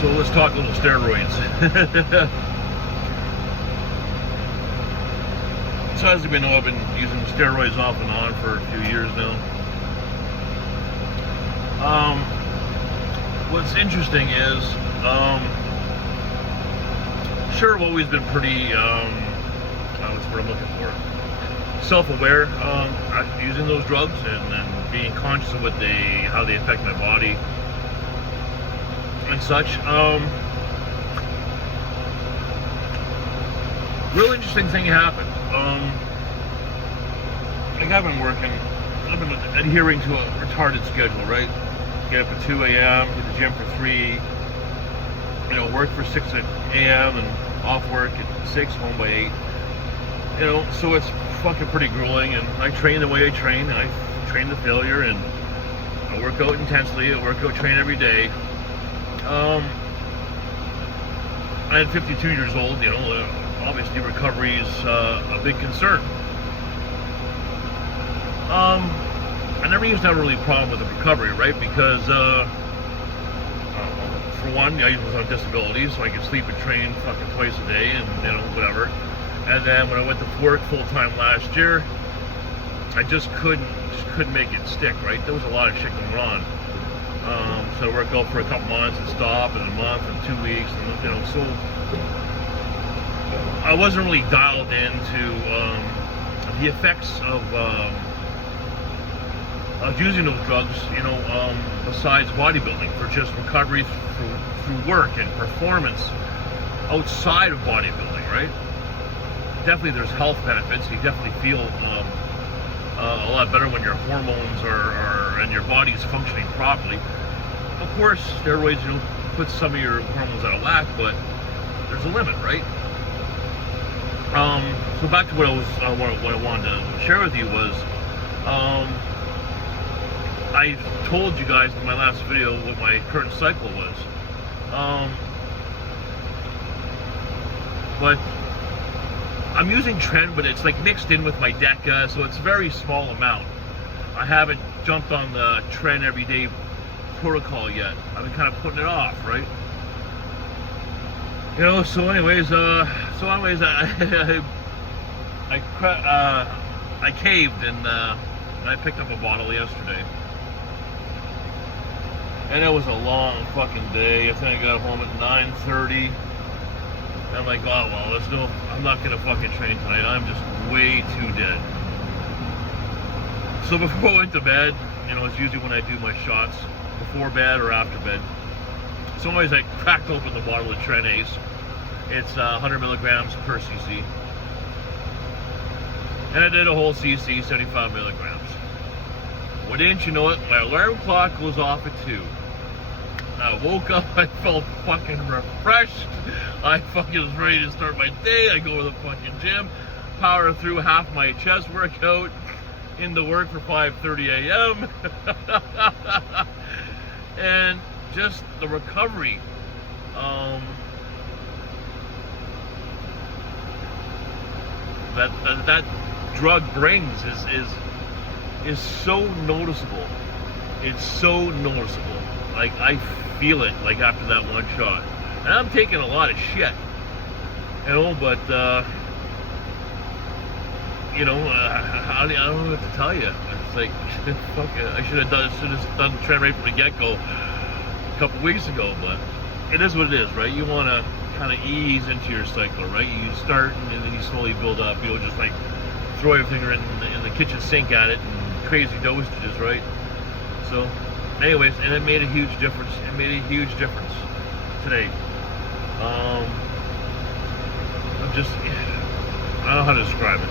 So let's talk a little steroids. So as you know, I've been using steroids off and on for a few years now. What's interesting is, sure, I've always been pretty, what's what I'm looking for, self-aware using those drugs and being conscious of how they affect my body and such. Real interesting thing happened. Like I've been adhering to a retarded schedule, right? Get up at 2 a.m., hit the gym for 3, work for 6 a.m. and off work at 6, home by 8. So it's fucking pretty grueling, and I train the way I train. I train to failure, and I work out intensely. I work out, train every day. I had 52 years old, obviously recovery is a big concern. I never used to have really a problem with the recovery, right? Because, for one, I was on disability, so I could sleep and train fucking twice a day and, whatever. And then when I went to work full-time last year, I just couldn't make it stick, right? There was a lot of shit going on. So I worked out for a couple months and stop, and a month and 2 weeks, and, so I wasn't really dialed into the effects of using those drugs, besides bodybuilding, for just recovery through work and performance outside of bodybuilding, right? Definitely there's health benefits. You definitely feel a lot better when your hormones and your body's functioning properly. Of course, steroids, put some of your hormones out of whack, but there's a limit, right? So back to what I wanted to share with you was, I told you guys in my last video what my current cycle was. But I'm using Tren, but it's like mixed in with my Deca, so it's a very small amount. I haven't jumped on the Tren everyday protocol yet. I've been kind of putting it off, right? So anyways, I caved and I picked up a bottle yesterday. And it was a long fucking day. I think I got home at 9:30. And I'm like, oh well, I'm not gonna fucking train tonight. I'm just way too dead. So before I went to bed, it's usually when I do my shots, before bed or after bed. So anyways, I cracked open the bottle of Tren Ace. It's 100 milligrams per cc. And I did a whole cc, 75 milligrams. Well, didn't you know it? My alarm clock goes off at 2. I woke up, I felt fucking refreshed. I fucking was ready to start my day. I go to the fucking gym, power through half my chest workout, into work for 5:30 a.m. And just the recovery. That drug brings is so noticeable. It's so noticeable. Like I feel it like after that one shot. And I'm taking a lot of shit. But I don't know what to tell you. It's like fuck it. I should have done the Tren right from the get-go a couple weeks ago, but it is what it is, right? You wanna kind of ease into your cycle, right? You start and then you slowly build up. You'll just like throw everything in the kitchen sink at it and crazy dosages, right? So, anyways, and it made a huge difference. It made a huge difference today. I don't know how to describe it.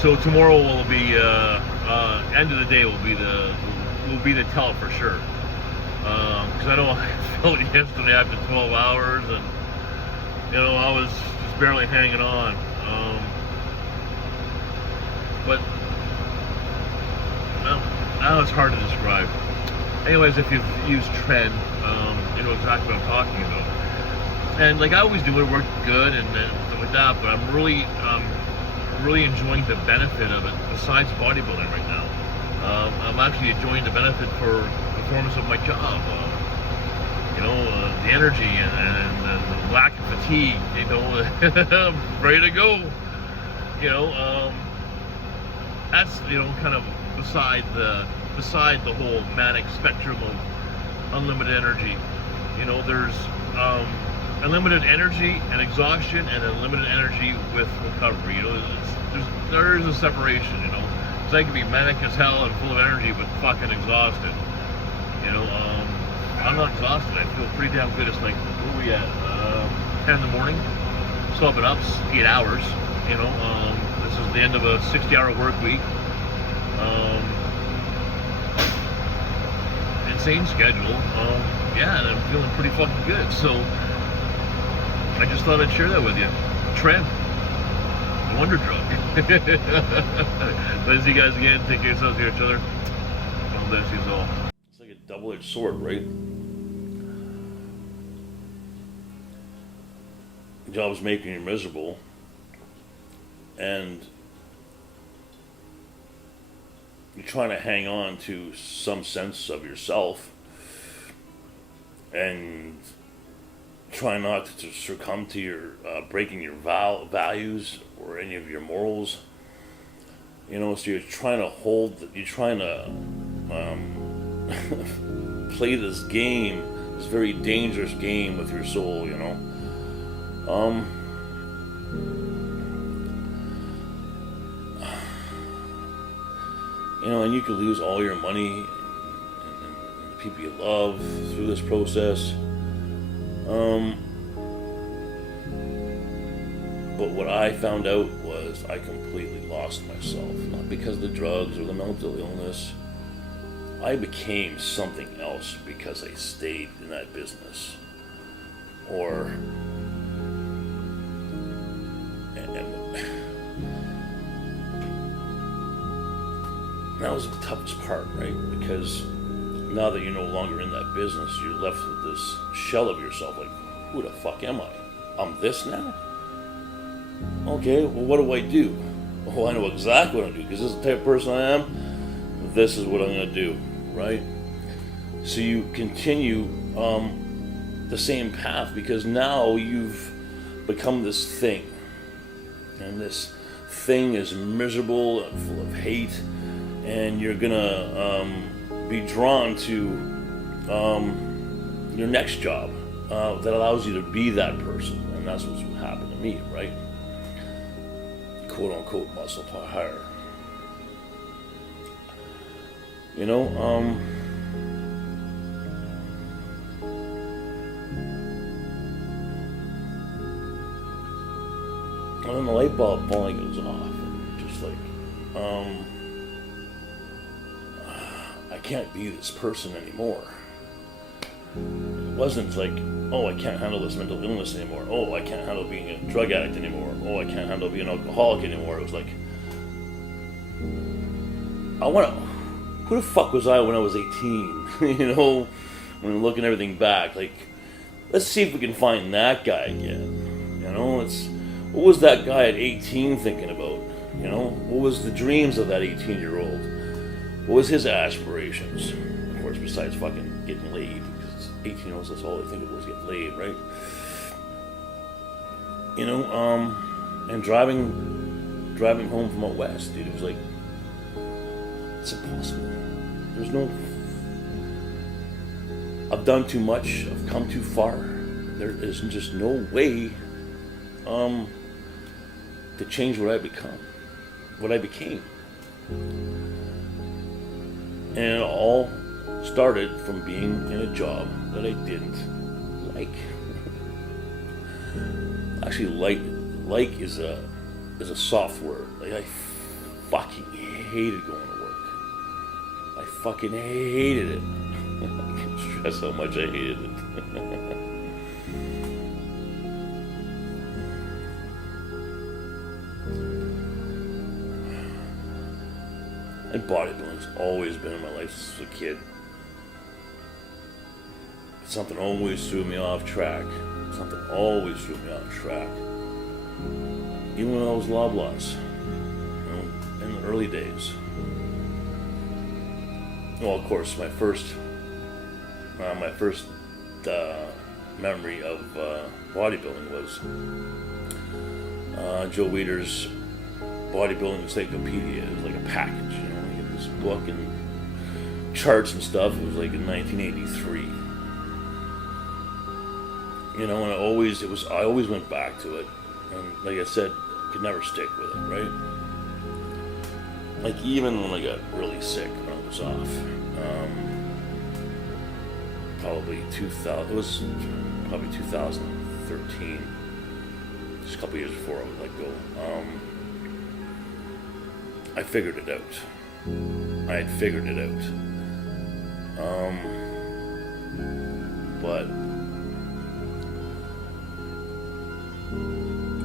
So tomorrow will be end of the day will be the tell for sure. Because I know I felt yesterday after 12 hours, and I was just barely hanging on. But now it's hard to describe. Anyways, if you've used Tren, you know exactly what I'm talking about. And like I always do, it worked good and with that, but I'm really enjoying the benefit of it. Besides bodybuilding right now, I'm actually enjoying the benefit for performance of my job. energy and the lack of fatigue, you know, I'm ready to go. You know, that's, you know, kind of beside the whole manic spectrum of unlimited energy. You know, there's unlimited energy and exhaustion, and unlimited energy with recovery. You know, there is a separation. You know, because I can be manic as hell and full of energy, but fucking exhausted. You know, I'm not exhausted. I feel pretty damn good. It's like, where are we at? 10 in the morning. So I've been up 8 hours. You know, this is the end of a 60-hour work week. Insane schedule. Yeah, and I'm feeling pretty fucking good. So I just thought I'd share that with you. Tren, the wonder drug. Let's see you guys again. Take care of yourselves, here each other. God bless you all. It's like a double-edged sword, right? The job's making you miserable, and you're trying to hang on to some sense of yourself and try not to succumb to your breaking your values or any of your morals. You know, so you're trying to play this game, this very dangerous game with your soul, you know. You know, and you could lose all your money and the people you love through this process. But what I found out was I completely lost myself. Not because of the drugs or the mental illness. I became something else because I stayed in that business. Or... that was the toughest part, right? Because now that you're no longer in that business, you're left with this shell of yourself, like, who the fuck am I? I'm this now? Okay, well, what do I do? Oh, I know exactly what I'm doing, because this is the type of person I am. This is what I'm going to do, right? So you continue the same path, because now you've become this thing. And this thing is miserable and full of hate. And you're gonna be drawn to your next job that allows you to be that person, and that's what's happened to me, right? "Quote unquote" muscle higher. You know, and then the light bulb finally goes off, and just like, I can't be this person anymore. It wasn't like, oh, I can't handle this mental illness anymore. Oh, I can't handle being a drug addict anymore. Oh, I can't handle being an alcoholic anymore. It was like, who the fuck was I when I was 18? You know, when looking everything back, like, let's see if we can find that guy again. You know, what was that guy at 18 thinking about? You know, what was the dreams of that 18-year-old? What was his aspirations? Of course, besides fucking getting laid, because 18-year-olds, that's all they think of was getting laid, right? You know, and driving home from out west, dude, it was like, it's impossible. There's no, I've done too much, I've come too far. There is just no way to change what I became. And it all started from being in a job that I didn't like. Actually, like is a soft word. Like, I fucking hated going to work. I fucking hated it. I can't stress how much I hated it. And bodybuilding's always been in my life since a kid. Something always threw me off track. Even when I was Loblaws, you know, in the early days. Well, of course, my first memory of bodybuilding was Joe Weider's Bodybuilding Encyclopedia. It was like a package, you know. He had this book and charts and stuff. It was like in 1983. You know, and I always went back to it, and like I said, I could never stick with it, right? Like even when I got really sick when I was off, probably 2000. It was probably 2013, just a couple years before I was let go. I figured it out. I had figured it out. But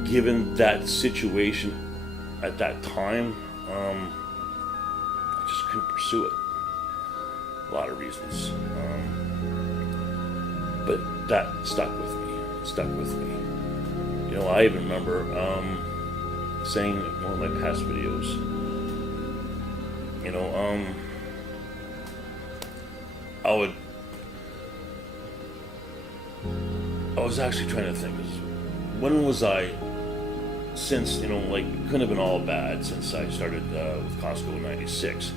given that situation at that time, I just couldn't pursue it. A lot of reasons. But that stuck with me. You know, I even remember saying in one of my past videos, you know, I was actually trying to think, when was I, since, you know, like, it couldn't have been all bad since I started with Costco in 96.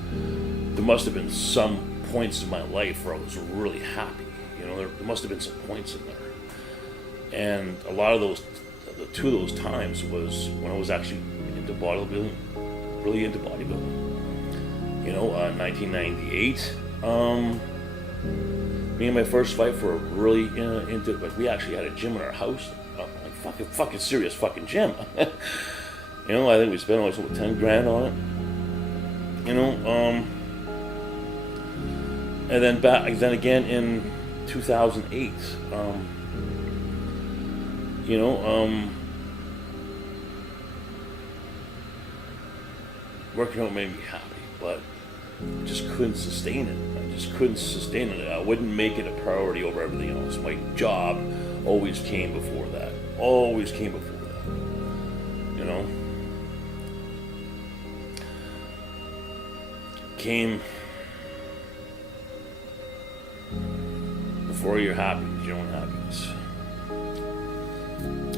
There must have been some points in my life where I was really happy. You know, there must have been some points in there. And a lot of those, the two of those times was when I was actually into bodybuilding, really into bodybuilding. You know, 1998, me and my first wife were really into it. Like, we actually had a gym in our house, like fucking serious fucking gym. You know, I think we spent almost over 10 grand on it. You know, and then again in 2008, you know, working out made me happy, but just couldn't sustain it. I wouldn't make it a priority over everything else. My job always came before that. You know? Came before your happiness, your own happiness.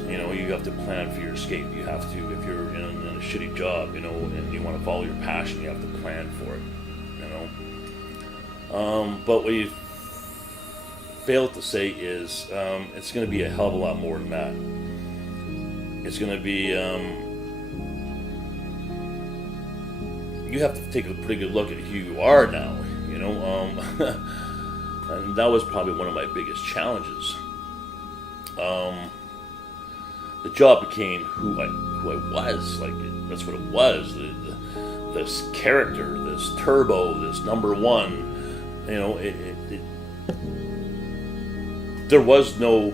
You know, you have to plan for your escape. You have to, if you're in a shitty job, you know, and you want to follow your passion, you have to plan for it, you know. But what you fail to say is it's going to be a hell of a lot more than that. It's going to be, you have to take a pretty good look at who you are now, you know. And that was probably one of my biggest challenges. The job became who I was. Like, that's what it was. This character, this turbo, this number one. You know, there was no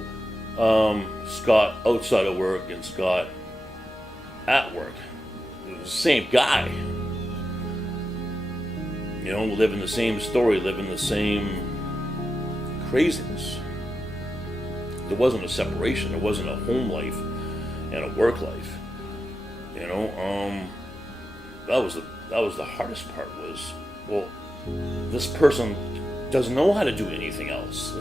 Scott outside of work and Scott at work. It was the same guy. You know, living the same story, living the same craziness. There wasn't a separation. There wasn't a home life and a work life. You know, that was the hardest part. Was, well, this person doesn't know how to do anything else.